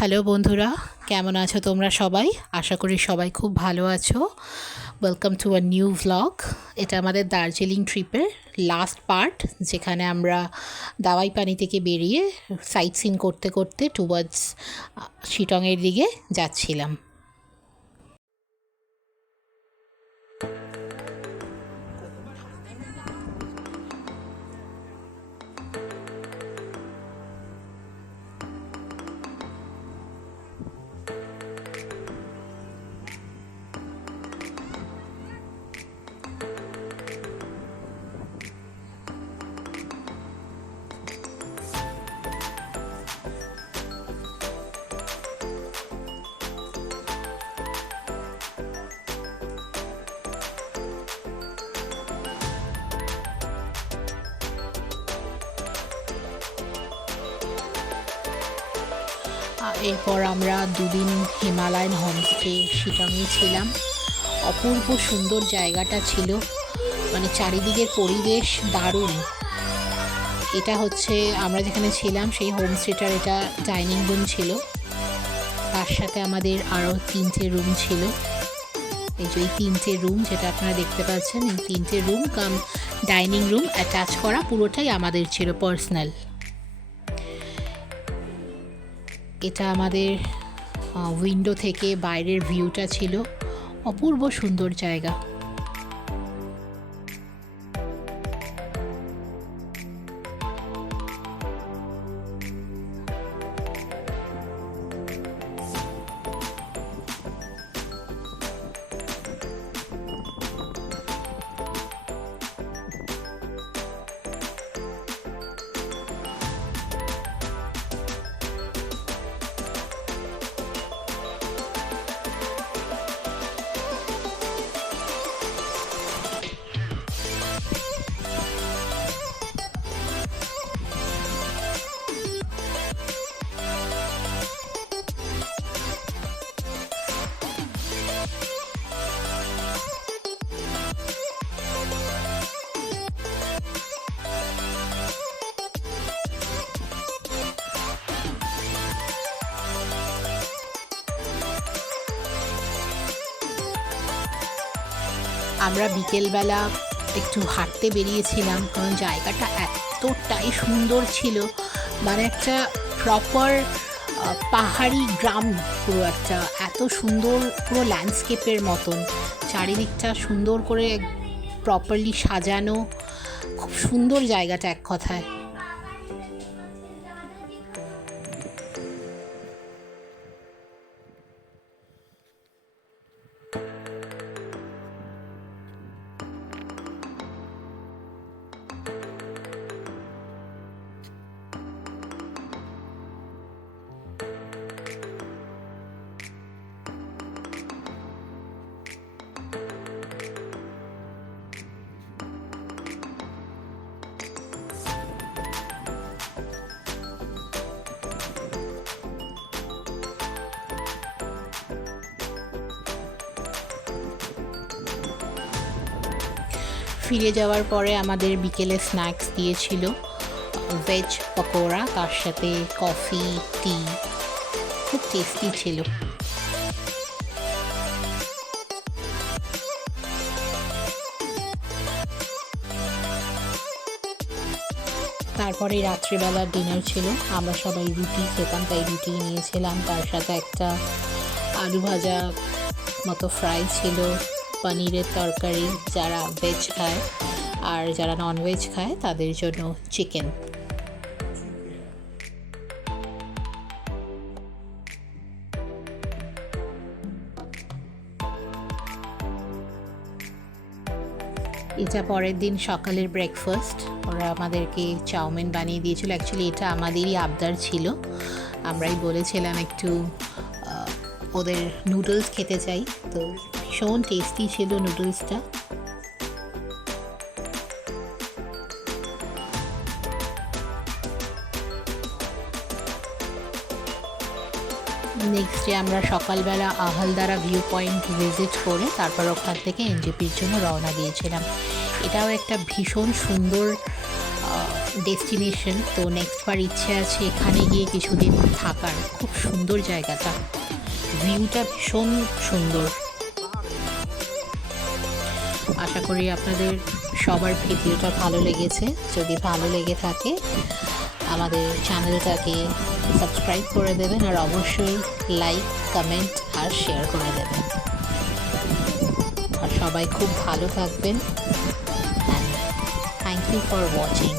Hello বন্ধুরা, কেমন আছো তোমরা সবাই? আশা করি সবাই খুব ভালো আছো। Welcome to a new vlog. এটা আমাদের দার্জিলিং ট্রিপের লাস্ট পার্ট, যেখানে আমরা দাওয়াই পানি থেকে বেরিয়ে সাইট সিন করতে করতে টুয়ার্ডস শিটংয়ের দিকে যাচ্ছিলাম। এরপর আমরা দুদিন হিমালয়ান হোমস্টে শিটংয়ে ছিলাম। অপূর্ব সুন্দর জায়গাটা ছিল, মানে চারিদিকের পরিবেশ দারুণ। এটা হচ্ছে আমরা যেখানে ছিলাম সেই হোমস্টেটার এটা ডাইনিং রুম ছিল, তার সাথে আমাদের আরও 3টে রুম ছিল। এই যে এই 3টে রুম যেটা আপনারা দেখতে পাচ্ছেন, এই 3টে room cum dining room attach করা, পুরোটাই আমাদের ছিল পার্সোনাল। এটা আমাদের উইন্ডো থেকে বাইরের ভিউটা ছিল, অপূর্ব সুন্দর জায়গা। আমরা বিকেলবেলা একটু হাঁটতে বেরিয়েছিলাম, কারণ জায়গাটা এতটাই সুন্দর ছিল, মানে একটা প্রপার পাহাড়ি গ্রাম, পুরো একটা এত সুন্দর পুরো ল্যান্ডস্কেপের মতন, চারিদিকটা সুন্দর করে প্রপারলি সাজানো, খুব সুন্দর জায়গাটা এক কথায়। ফিরে যাওয়ার পরে আমাদের বিকেলে স্ন্যাক্স দিয়েছিল ভেজ পকোড়া, তার সাথে কফি, টি, খুব টেস্টি ছিল। তারপরে রাত্রিবেলা ডিনার ছিল, আমরা সবাই রুটি খেতাম, তাই রুটি নিয়েছিলাম, তার সাথে একটা আলু ভাজা মতো ফ্রাই ছিল, পনিরের তরকারি যারা ভেজ খায়, আর যারা ননভেজ খায় তাদের জন্য চিকেন। এটা পরের দিন সকালের ব্রেকফাস্ট, ওরা আমাদেরকে চাউমিন বানিয়ে দিয়েছিল। অ্যাকচুয়ালি এটা আমাদেরই আবদার ছিল, আমরাই বলেছিলাম একটু ওদের নুডলস খেতে চাই, তো ভীষণ টেস্টি ছিল নুডলসটা। নেক্সট ডে আমরা সকালবেলা আহলদারা ভিউ পয়েন্ট ভিজিট করে তারপর ওখান থেকে এনজেপির জন্য রওনা দিয়েছিলাম। এটাও একটা ভীষণ সুন্দর ডেস্টিনেশন। তো নেক্সট বার ইচ্ছে আছে এখানে গিয়ে কিছুদিন থাকার। খুব সুন্দর জায়গাটা, ভিউটা ভীষণ সুন্দর। আশা করি আপনাদের সবার ভিডিওটা ভালো লেগেছে। যদি ভালো লেগে থাকে আমাদের চ্যানেলটাকে সাবস্ক্রাইব করে দেবেন, আর অবশ্যই লাইক, কমেন্ট আর শেয়ার করে দেবেন। আর সবাই খুব ভালো থাকবেন। And thank you for watching.